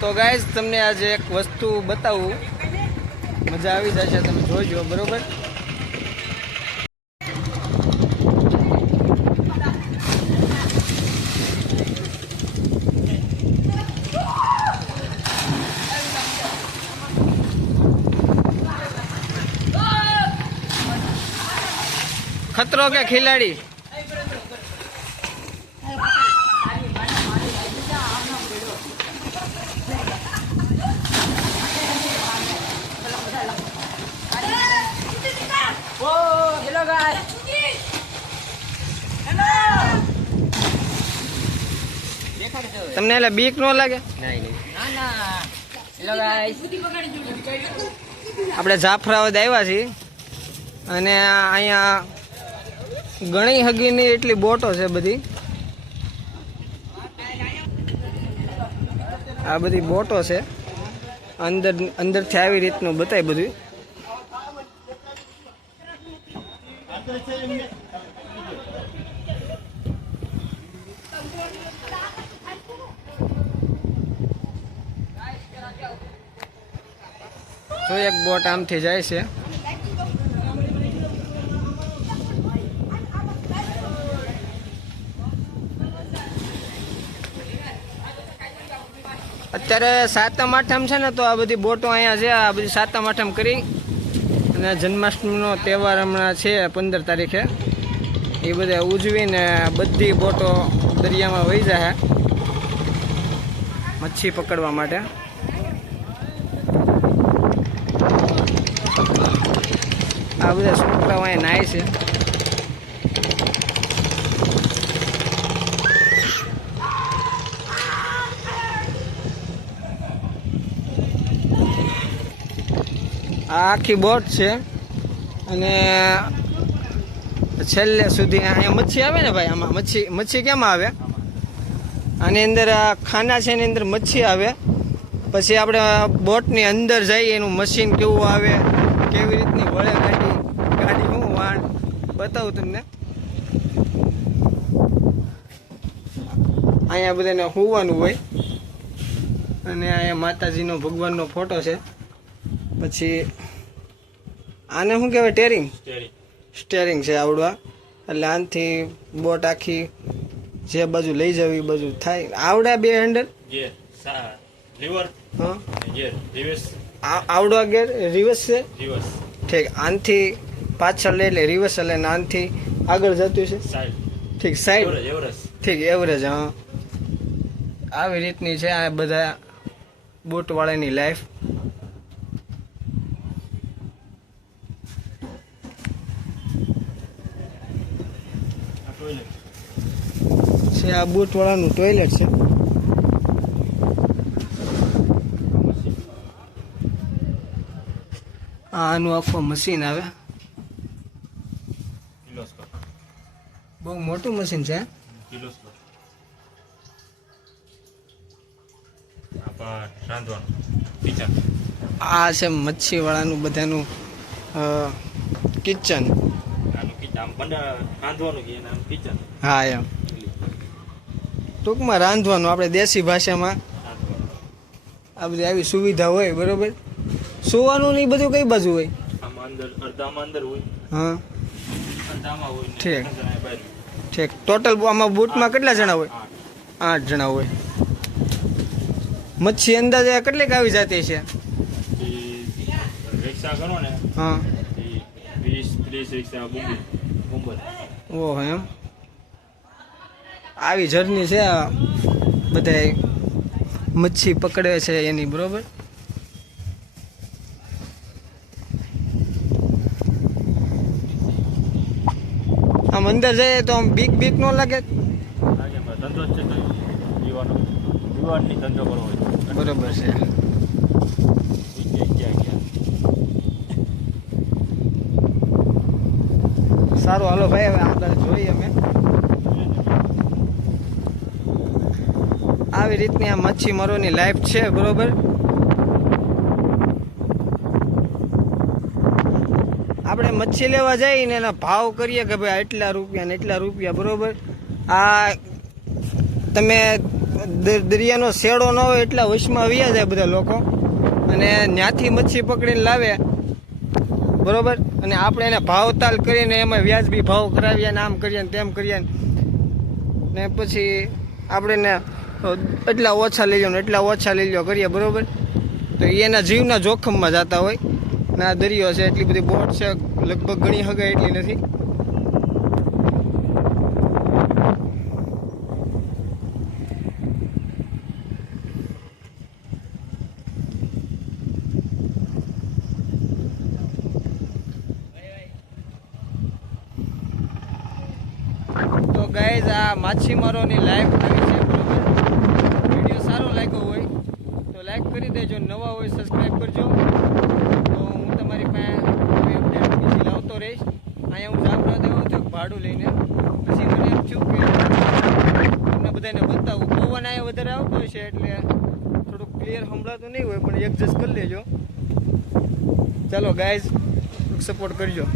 તો ગાઈઝ તમને આજે એક વસ્તુ બતાવું. મજા આવી જશે, તમે જોજો બરોબર? ખતરો કે ખિલાડી? હેલો ગાય તમને એટલે બીક ન લાગે? આપણે જાફરાવદ આવ્યા છીએ અને અહીંયા ઘણી હગીની એટલી બોટો છે બધી. આ બધી બોટો છે. અંદર અંદરથી આવી રીતનું બતાય બધું જો એક બોટ આમથી જાય છે. અત્યારે સાતમ આઠમ છે ને, તો આ બધી બોટો અહીંયા છે, આ બધી સાતમ આઠમ કરી. અને જન્માષ્ટમીનો તહેવાર હમણાં છે પંદર તારીખે. એ બધા ઉજવીને બધી બોટો દરિયામાં વહી જાય મચ્છી પકડવા માટે. આ બધા છોકરાઓ અહીંયા નાય છે. આ આખી બોટ છે અને છેલ્લે સુધી અહીંયા મચ્છી આવે ને ભાઈ આમાં? મચ્છી મચ્છી કેમ આવે? આની અંદર ખાના છે, એની અંદર મચ્છી આવે. પછી આપણે બોટની અંદર જઈએ, એનું મશીન કેવું આવે? કેવી રીતની વળે ગાડી ગાડી હું વાણ? બતાવું તમને. અહીંયા બધાને હોવાનું હોય. અને અહીંયા માતાજીનો ભગવાનનો ફોટો છે. પછી આને શું કહેવાય ટેરિંગ સ્ટેરિંગ છે આવડવા. એટલે આનથી બોટ આખી જે બાજુ લઈ જવી બાજુ થાય. આવડા બે હેન્ડલ ગેર સા લીવર હા. રિવર્સ આવડવા ગેર રિવર્સ છે? ઠીક. આનથી પાછળ લે એટલે રિવર્સ એટલે આનથી આગળ જતું છે? ઠીક સાઈડ ઠીક એવરેજ હા. આવી રીતની છે આ બધા બોટવાળાની લાઈફ છે આ બોટવાળાનું ટોયલેટ છે. આનું આખું મશીન આવે. બહુ મોટું મશીન છે આ છે મચ્છીવાળાનું બધાનું કિચન હા એમ. ટૂંકમાં રાંધવાનું આપણે દેશી ભાષામાં. આ બધી આવી સુવિધા હોય બરોબર? સુવાનું ને ઈ બધું કઈ બાજુ હોય? હા. ઠીક. ઠીક. ટોટલ આમાં બોટમાં કેટલા જણા હોય? આઠ. જણા હોય. મચ્છી અંદાજે કેટલીક આવી જતી છે? રિક્ષા કરો ને હા. ઓહો એમ? આવી જર્ની છે આ બધાય. મચ્છી પકડે છે એની બરોબર? આમ અંદર જઈએ તો આમ બીક બીક ન લાગે. ધંધો જ છે યુવાનો યુવાનની ધંધો કરવો બરોબર છે. સારું હાલો ભાઈ હવે આગળ જોઈએ અમે. આવી રીતની આ મચ્છીમારોની લાઈફ છે બરોબર? આપણે મચ્છી લેવા જઈએ એના ભાવ કરીએ કે ભાઈ આટલા રૂપિયા એટલા રૂપિયા, બરોબર? આ તમે દરિયાનો શેડો ન હોય એટલા વશમાં વ્યા જાય બધા લોકો. અને ત્યાંથી મચ્છી પકડીને લાવે. બરોબર? અને આપણે એને ભાવતાલ કરીને એમાં વ્યાજબી ભાવ કરાવીએ ને આમ કરીએ ને તેમ કરીએ ને પછી આપણે એટલા ઓછા લઈ લો ને એટલા ઓછા લઈ લો કરીએ, બરોબર? તો એના જીવના જોખમમાં જતા હોય. ને, દરિયો છે, એટલી બધી બોટ છે, લગભગ ઘણી હગાય એટલી નથી. તો ગાઈઝ આ માછીમારોની લાઈફ આવી છે, બરોબર? વીડિયો સારો લાગ્યો હોય તો લાઈક કરી દેજો, નવા હોય સબસ્ક્રાઈબ કરજો. તમારી પાસે નવી અપડેટ બીજી લાવતો રહીશ. અહીંયા હું જામરા દેવો છું, ભાડું લઈને. પછી મને એમ થયું કે તમને બધાને બતાવું. પવન અહીંયા વધારે આવતો છે એટલે થોડુંક ક્લિયર સંભળાતું નહીં હોય, પણ એડજસ્ટ કરી લેજો. ચાલો ગાઈઝ સપોર્ટ કરજો.